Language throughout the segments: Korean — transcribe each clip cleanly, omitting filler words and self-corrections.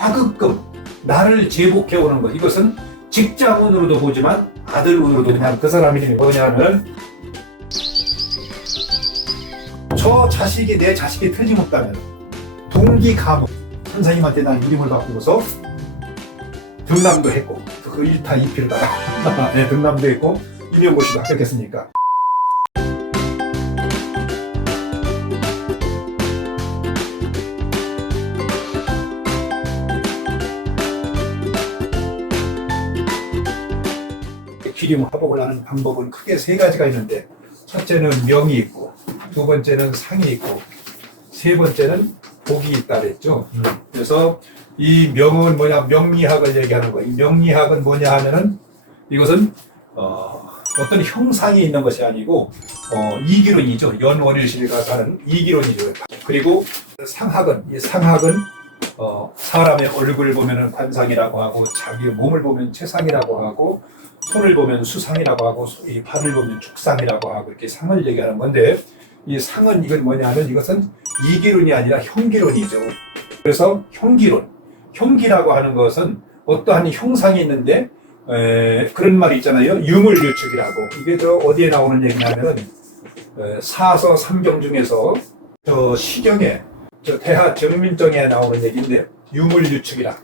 화극금, 나를 제복해오는 것. 이것은 직장운으로도 보지만 아들운으로도 그냥 그 사람 이름이 뭐냐면 저 자식이 내 자식이 틀림없다면 동기가문 선생님한테 난 이름을 바꾸고서 등남도 했고 그 1타 2피를 다 네, 등남도 했고 임용고시도 합격했으니까 기림 화복을 하는 방법은 크게 세 가지가 있는데 첫째는 명이 있고 두 번째는 상이 있고 세 번째는 복이 있다 그랬죠. 그래서 이 명은 뭐냐 명리학을 얘기하는 거예요. 이 명리학은 뭐냐 하면은 이것은 어떤 형상이 있는 것이 아니고 이기론이죠. 연원일실 가서 하는 이기론이죠. 그리고 상학은 이 상학은 사람의 얼굴을 보면은 관상이라고 하고 자기 몸을 보면 체상이라고 하고 손을 보면 수상이라고 하고 이 발을 보면 축상이라고 하고 이렇게 상을 얘기하는 건데 이 상은 이건 뭐냐면 이것은 이기론이 아니라 형기론이죠. 그래서 형기라고 하는 것은 어떠한 형상이 있는데 그런 말이 있잖아요. 유물유축이라고. 이게 저 어디에 나오는 얘기냐면은 사서 삼경 중에서 저 시경에 저 대하 정민정에 나오는 얘기인데 유물유축이라.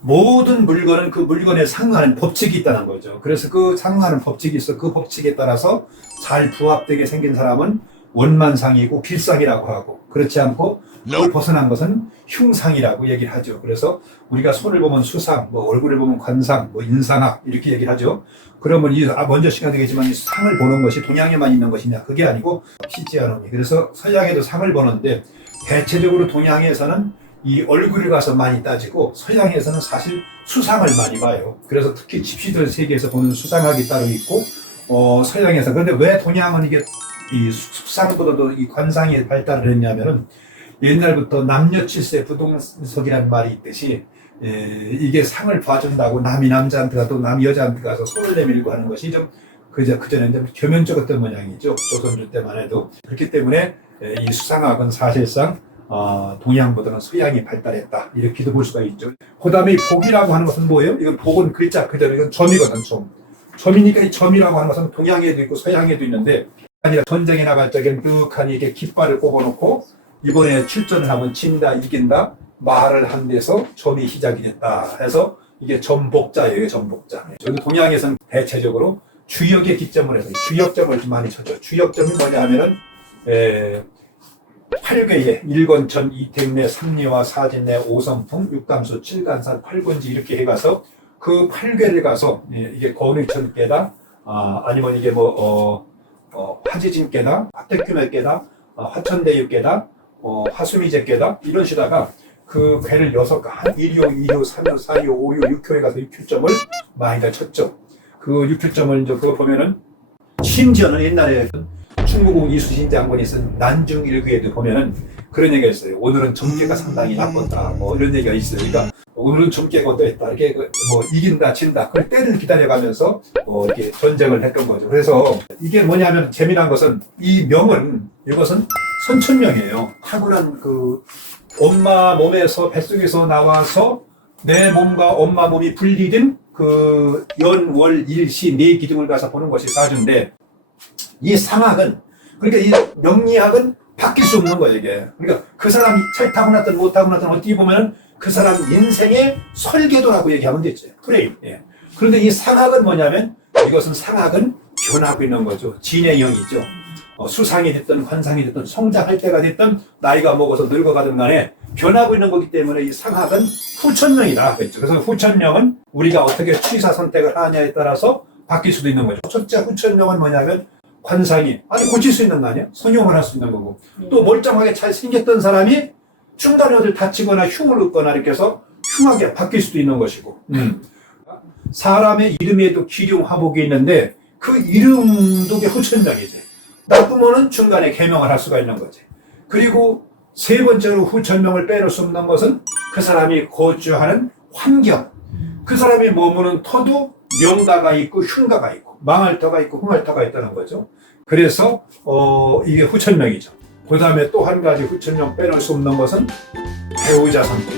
모든 물건은 그 물건에 상응하는 법칙이 있다는 거죠. 그래서 그 상응하는 법칙이 있어. 그 법칙에 따라서 잘 부합되게 생긴 사람은 원만상이고 길상이라고 하고 그렇지 않고 그걸 벗어난 것은 흉상이라고 얘기를 하죠. 그래서 우리가 손을 보면 수상, 뭐 얼굴을 보면 관상, 뭐 인상학 이렇게 얘기를 하죠. 그러면 먼저 시간 되겠지만 이 상을 보는 것이 동양에만 있는 것이냐? 그게 아니고 시지아노미. 그래서 서양에도 상을 보는데 대체적으로 동양에서는 이 얼굴을 가서 많이 따지고 서양에서는 사실 수상을 많이 봐요. 그래서 특히 집시들 세계에서 보는 수상학이 따로 있고 서양에서 그런데 왜 동양은 이게 이 수상보다도 이 관상이 발달을 했냐면은 옛날부터 남녀 칠세 부동석이라는 말이 있듯이 이게 상을 봐준다고 남이 남자한테 가도 남이 여자한테 가서 손을 내밀고 하는 것이 좀 그전에 좀 교면적었던 모양이죠. 조선조 때만 해도. 그렇기 때문에 이 수상학은 사실상 동양보다는 서양이 발달했다. 이렇게도 볼 수가 있죠. 그 다음에 이 복이라고 하는 것은 뭐예요? 이건 복은 글자 그대로 이건 점이거든, 점. 점이니까 이 점이라고 하는 것은 동양에도 있고 서양에도 있는데 아니라 전쟁에 나갈 적엔 뚝하니 이렇게 깃발을 꼽아놓고 이번에 출전을 하면 진다, 이긴다, 말을 한 데서 점이 시작이 됐다 해서 이게 점복자예요, 점복자. 저희 동양에서는 대체적으로 주역에 기점을 해서 주역점을 좀 많이 쳤죠. 주역점이 뭐냐 하면은 8괴에 일권천, 이택내, 삼리와 사진내, 오선풍, 육감수, 칠간산, 팔군지 이렇게 해가서 그 8괴를 가서 이게 거운의천깨다, 아니면 이게 화지진깨다, 화택규맥깨다, 화천대유깨다, 화수미제깨다 이런 시다가 그 괴를 6가 한 1효, 2효, 3효, 4효, 5효, 6효에 가서 6효점을 많이들 쳤죠. 그 6효점을 이제 그거 보면은 심지어는 옛날에 충무공 이수신 장군이 쓴 난중일기에도 보면은 그런 얘기가 있어요. 오늘은 점괘가 상당히 나빴다. 뭐 이런 얘기가 있어요. 그러니까 오늘은 점괘가 어떠했다. 이렇게 뭐 이긴다, 진다. 그 때를 기다려가면서 이렇게 전쟁을 했던 거죠. 그래서 이게 뭐냐면 재미난 것은 이 명은 이것은 선천명이에요. 타고난 그 엄마 몸에서 뱃속에서 나와서 내 몸과 엄마 몸이 분리된 그 연, 월, 일, 시, 네 기둥을 가서 보는 것이 사주인데 이 상학은 그러니까 이 명리학은 바뀔 수 없는 거예요 이게. 그러니까 그 사람이 잘 타고났든 못 타고났든 어떻게 보면은 그 사람 인생의 설계도라고 얘기하면 되죠. 프레임. 예. 그런데 이 상학은 뭐냐면 이것은 상학은 변하고 있는 거죠. 진행형이죠. 수상이 됐든 관상이 됐든 성장할 때가 됐든 나이가 먹어서 늙어가든 간에 변하고 있는 거기 때문에 이 상학은 후천명이다. 그렇죠. 그래서 후천명은 우리가 어떻게 취사 선택을 하냐에 따라서 바뀔 수도 있는 거죠. 첫째 후천명은 뭐냐면 관상이 고칠 수 있는 거 아니야? 성형을 할 수 있는 거고 또 멀쩡하게 잘 생겼던 사람이 중간에 어딜 다치거나 흉을 얻거나 이렇게 해서 흉하게 바뀔 수도 있는 것이고 사람의 이름에도 기룡 화복이 있는데 그 이름도 후천명이지. 나쁘면은 중간에 개명을 할 수가 있는 거지. 그리고 세 번째로 후천명을 빼놓을 수 없는 것은 그 사람이 거주하는 환경. 그 사람이 머무는 터도 명가가 있고 흉가가 있고 망할터가 있고 흥할터가 있다는 거죠. 그래서 이게 후천명이죠. 그 다음에 또 한 가지 후천명 빼놓을 수 없는 것은 배우자 선택.